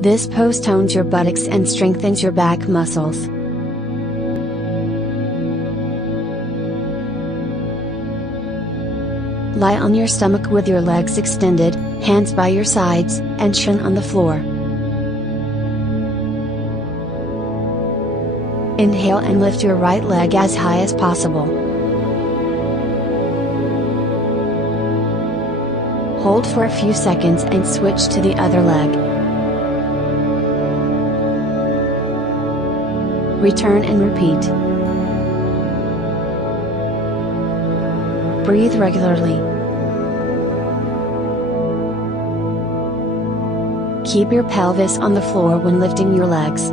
This pose tones your buttocks and strengthens your back muscles. Lie on your stomach with your legs extended, hands by your sides, and chin on the floor. Inhale and lift your right leg as high as possible. Hold for a few seconds and switch to the other leg. Return and repeat. Breathe regularly. Keep your pelvis on the floor when lifting your legs.